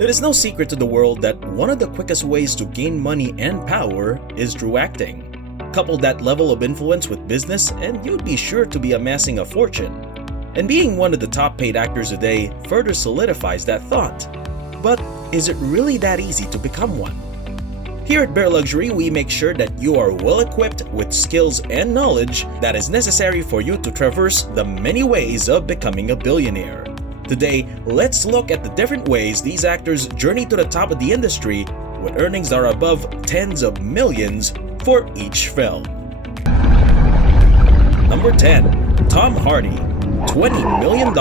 It is no secret to the world that one of the quickest ways to gain money and power is through acting. Couple that level of influence with business and you'd be sure to be amassing a fortune. And being one of the top paid actors today further solidifies that thought. But is it really that easy to become one? Here at Bear Luxury, we make sure that you are well equipped with skills and knowledge that is necessary for you to traverse the many ways of becoming a billionaire. Today, let's look at the different ways these actors journey to the top of the industry with earnings that are above tens of millions for each film. Number 10. Tom Hardy, $20 million.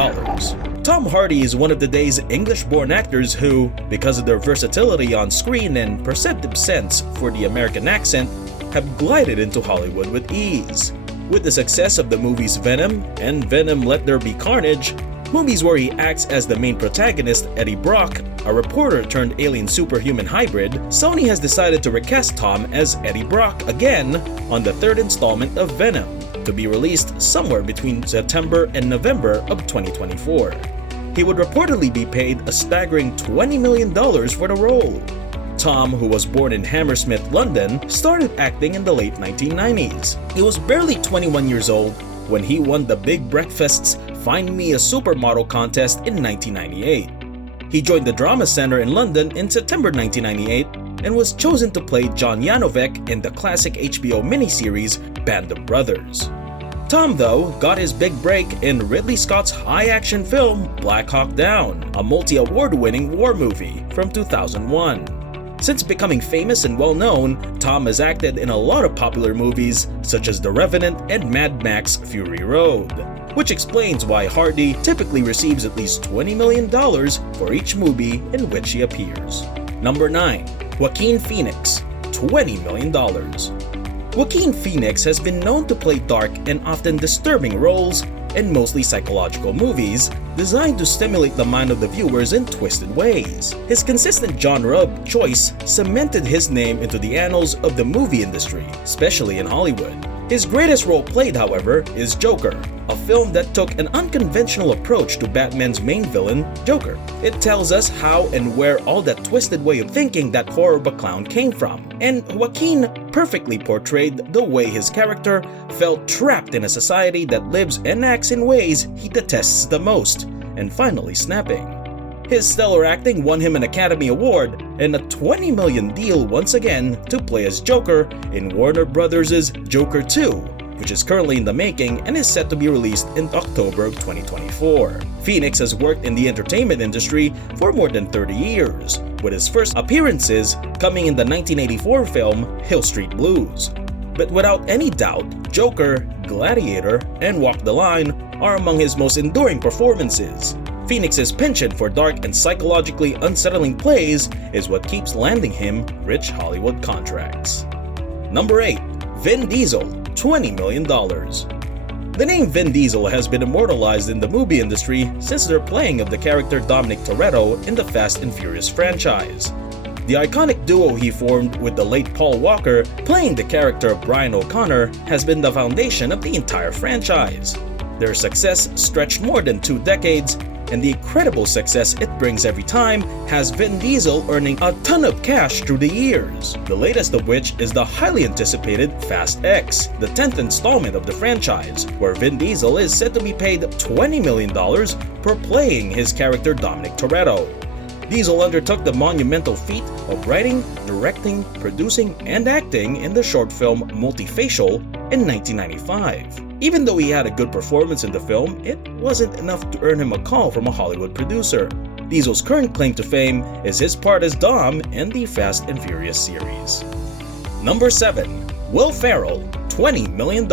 Tom Hardy is one of today's English-born actors who, because of their versatility on screen and perceptive sense for the American accent, have glided into Hollywood with ease. With the success of the movies Venom and Venom Let There Be Carnage, movies where he acts as the main protagonist, Eddie Brock, a reporter turned alien superhuman hybrid, Sony has decided to recast Tom as Eddie Brock again on the third installment of Venom, to be released somewhere between September and November of 2024. He would reportedly be paid a staggering $20 million for the role. Tom, who was born in Hammersmith, London, started acting in the late 1990s. He was barely 21 years old when he won the Big Breakfast's Find Me a Supermodel contest in 1998. He joined the Drama Centre in London in September 1998 and was chosen to play John Janovic in the classic HBO miniseries Band of Brothers. Tom, though, got his big break in Ridley Scott's high-action film Black Hawk Down, a multi-award-winning war movie from 2001. Since becoming famous and well-known, Tom has acted in a lot of popular movies such as The Revenant and Mad Max Fury Road, which explains why Hardy typically receives at least $20 million for each movie in which he appears. Number 9. Joaquin Phoenix, $20 million. Joaquin Phoenix has been known to play dark and often disturbing roles in mostly psychological movies designed to stimulate the mind of the viewers in twisted ways. His consistent genre of choice cemented his name into the annals of the movie industry, especially in Hollywood. His greatest role played, however, is Joker, a film that took an unconventional approach to Batman's main villain, Joker. It tells us how and where all that twisted way of thinking that horrible clown came from, and Joaquin perfectly portrayed the way his character felt trapped in a society that lives and acts in ways he detests the most, and finally snapping. His stellar acting won him an Academy Award and a $20 million deal once again to play as Joker in Warner Bros.' Joker 2, which is currently in the making and is set to be released in October of 2024. Phoenix has worked in the entertainment industry for more than 30 years, with his first appearances coming in the 1984 film Hill Street Blues. But without any doubt, Joker, Gladiator, and Walk the Line are among his most enduring performances. Phoenix's penchant for dark and psychologically unsettling plays is what keeps landing him rich Hollywood contracts. Number 8. Vin Diesel, $20 million. The name Vin Diesel has been immortalized in the movie industry since their playing of the character Dominic Toretto in the Fast and Furious franchise. The iconic duo he formed with the late Paul Walker playing the character of Brian O'Connor has been the foundation of the entire franchise. Their success stretched more than 2 decades, and the incredible success it brings every time has Vin Diesel earning a ton of cash through the years, the latest of which is the highly anticipated Fast X, the 10th installment of the franchise, where Vin Diesel is said to be paid $20 million for playing his character Dominic Toretto. Diesel undertook the monumental feat of writing, directing, producing, and acting in the short film Multifacial in 1995. Even though he had a good performance in the film, it wasn't enough to earn him a call from a Hollywood producer. Diesel's current claim to fame is his part as Dom in the Fast and Furious series. Number 7. Will Ferrell, $20 million.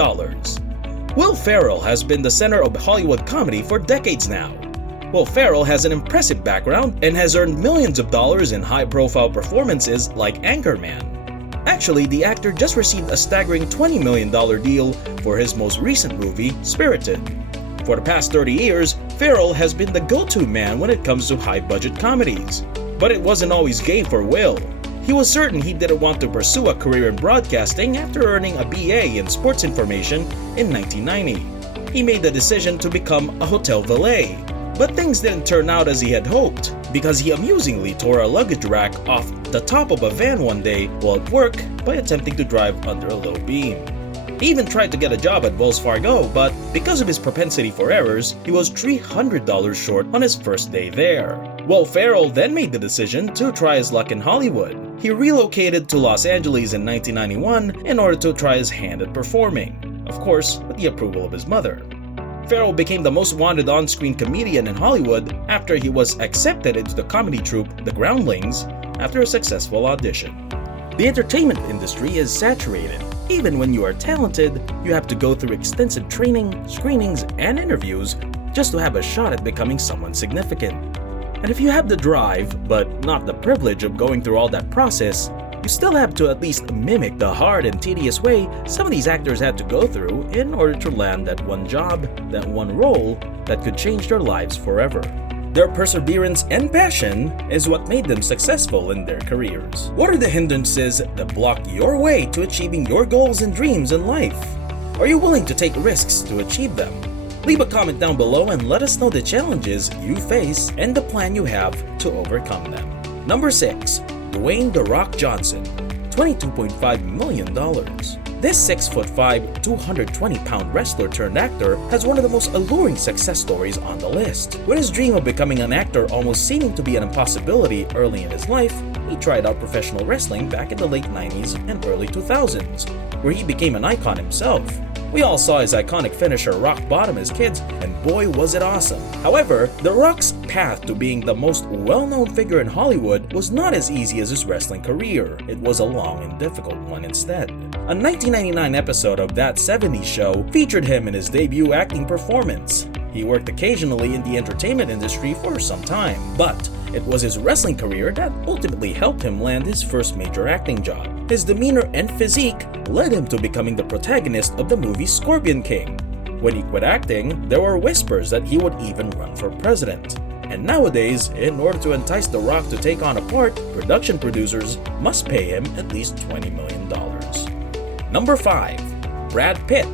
Will Ferrell has been the center of Hollywood comedy for decades now. Will Ferrell has an impressive background and has earned millions of dollars in high-profile performances like Anchorman. Actually, the actor just received a staggering $20 million deal for his most recent movie, Spirited. For the past 30 years, Ferrell has been the go-to man when it comes to high-budget comedies. But it wasn't always game for Will. He was certain he didn't want to pursue a career in broadcasting after earning a BA in sports information in 1990. He made the decision to become a hotel valet. But things didn't turn out as he had hoped, because he amusingly tore a luggage rack off the top of a van one day while at work by attempting to drive under a low beam. He even tried to get a job at Wells Fargo, but because of his propensity for errors, he was $300 short on his first day there. Well, Ferrell then made the decision to try his luck in Hollywood. He relocated to Los Angeles in 1991 in order to try his hand at performing, of course with the approval of his mother. Ferrell became the most wanted on-screen comedian in Hollywood after he was accepted into the comedy troupe The Groundlings after a successful audition. The entertainment industry is saturated. Even when you are talented, you have to go through extensive training, screenings, and interviews just to have a shot at becoming someone significant. And if you have the drive, but not the privilege of going through all that process, you still have to at least mimic the hard and tedious way some of these actors had to go through in order to land that one job, that one role that could change their lives forever. Their perseverance and passion is what made them successful in their careers. What are the hindrances that block your way to achieving your goals and dreams in life? Are you willing to take risks to achieve them? Leave a comment down below and let us know the challenges you face and the plan you have to overcome them. Number 6. Dwayne "The Rock" Johnson, $22.5 million. This 6'5", 220-pound wrestler turned actor has one of the most alluring success stories on the list. With his dream of becoming an actor almost seeming to be an impossibility early in his life, he tried out professional wrestling back in the late 90s and early 2000s, where he became an icon himself. We all saw his iconic finisher Rock Bottom as kids, and boy was it awesome. However, The Rock's path to being the most well-known figure in Hollywood was not as easy as his wrestling career. It was a long and difficult one instead. A 1999 episode of That 70s Show featured him in his debut acting performance. He worked occasionally in the entertainment industry for some time, but it was his wrestling career that ultimately helped him land his first major acting job. His demeanor and physique led him to becoming the protagonist of the movie Scorpion King. When he quit acting, there were whispers that he would even run for president. And nowadays, in order to entice The Rock to take on a part, production producers must pay him at least $20 million. Number 5. Brad Pitt,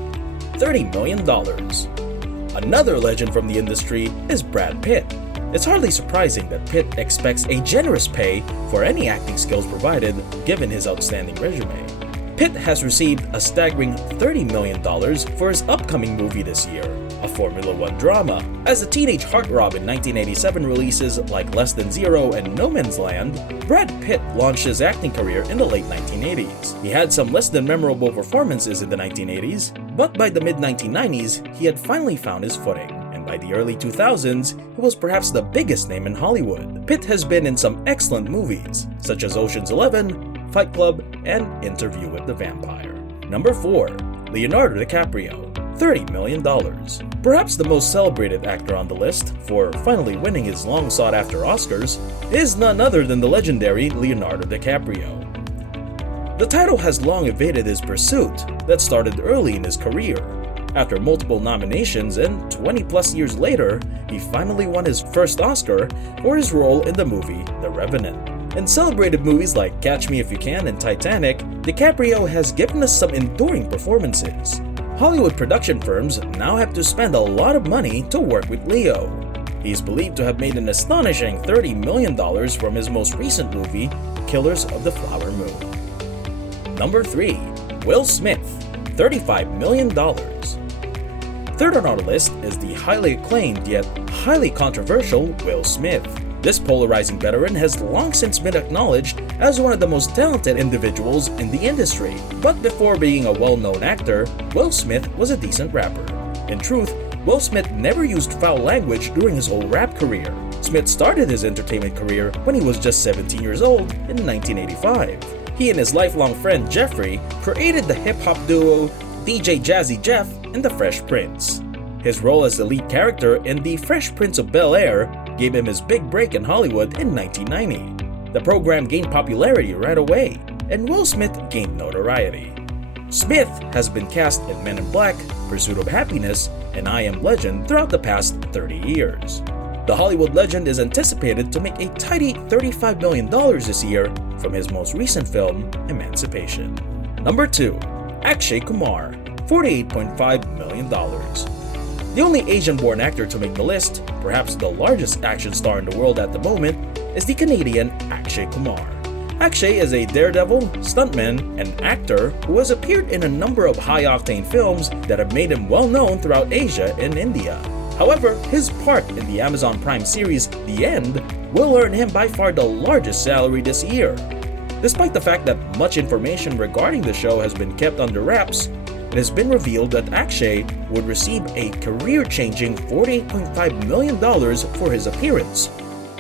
$30 million. Another legend from the industry is Brad Pitt. It's hardly surprising that Pitt expects a generous pay for any acting skills provided, given his outstanding resume. Pitt has received a staggering $30 million for his upcoming movie this year, a Formula One drama. As a teenage heartthrob in 1987 releases like Less Than Zero and No Man's Land, Brad Pitt launched his acting career in the late 1980s. He had some less than memorable performances in the 1980s, but by the mid-1990s, he had finally found his footing. By the early 2000s, he was perhaps the biggest name in Hollywood. Pitt has been in some excellent movies, such as Ocean's 11, Fight Club, and Interview with the Vampire. Number 4. Leonardo DiCaprio, $30 million. Perhaps the most celebrated actor on the list for finally winning his long-sought-after Oscars is none other than the legendary Leonardo DiCaprio. The title has long evaded his pursuit that started early in his career. After multiple nominations and 20-plus years later, he finally won his first Oscar for his role in the movie The Revenant. In celebrated movies like Catch Me If You Can and Titanic, DiCaprio has given us some enduring performances. Hollywood production firms now have to spend a lot of money to work with Leo. He is believed to have made an astonishing $30 million from his most recent movie, Killers of the Flower Moon. Number 3. Will Smith, $35 million. Third on our list is the highly acclaimed yet highly controversial Will Smith. This polarizing veteran has long since been acknowledged as one of the most talented individuals in the industry. But before being a well-known actor, Will Smith was a decent rapper. In truth, Will Smith never used foul language during his whole rap career. Smith started his entertainment career when he was just 17 years old in 1985. He and his lifelong friend Jeffrey created the hip-hop duo DJ Jazzy Jeff and the Fresh Prince. His role as the lead character in The Fresh Prince of Bel-Air gave him his big break in Hollywood in 1990. The program gained popularity right away, and Will Smith gained notoriety. Smith has been cast in Men in Black, Pursuit of Happiness, and I Am Legend throughout the past 30 years. The Hollywood legend is anticipated to make a tidy $35 million this year from his most recent film, Emancipation. Number 2. Akshay Kumar, $48.5 million. The only Asian-born actor to make the list, perhaps the largest action star in the world at the moment, is the Canadian Akshay Kumar. Akshay is a daredevil, stuntman, and actor who has appeared in a number of high-octane films that have made him well-known throughout Asia and India. However, his part in the Amazon Prime series The End will earn him by far the largest salary this year. Despite the fact that much information regarding the show has been kept under wraps, it has been revealed that Akshay would receive a career-changing $48.5 million for his appearance,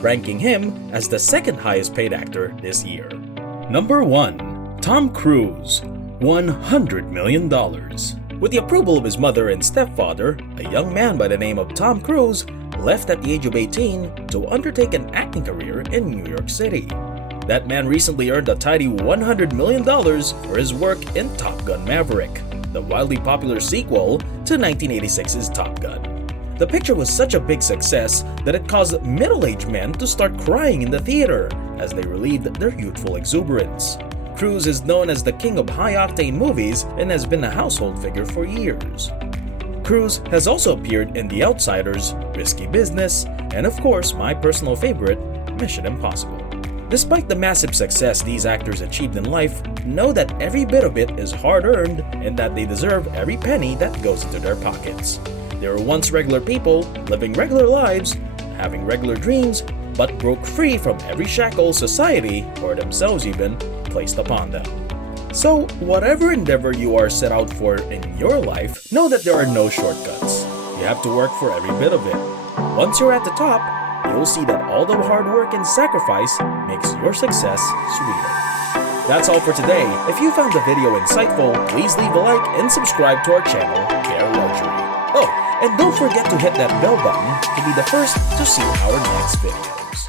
ranking him as the second highest paid actor this year. Number 1. Tom Cruise, $100 million. With the approval of his mother and stepfather, a young man by the name of Tom Cruise left at the age of 18 to undertake an acting career in New York City. That man recently earned a tidy $100 million for his work in Top Gun Maverick, the wildly popular sequel to 1986's Top Gun. The picture was such a big success that it caused middle-aged men to start crying in the theater as they relieved their youthful exuberance. Cruise is known as the king of high-octane movies and has been a household figure for years. Cruise has also appeared in The Outsiders, Risky Business, and of course my personal favorite, Mission Impossible. Despite the massive success these actors achieved in life, know that every bit of it is hard-earned and that they deserve every penny that goes into their pockets. They were once regular people, living regular lives, having regular dreams, but broke free from every shackle society, or themselves even, placed upon them. So, whatever endeavor you are set out for in your life, know that there are no shortcuts. You have to work for every bit of it. Once you're at the top, you'll see that all the hard work and sacrifice makes your success sweeter. That's all for today. If you found the video insightful, please leave a like and subscribe to our channel, Care Luxury. Oh, and don't forget to hit that bell button to be the first to see our next videos.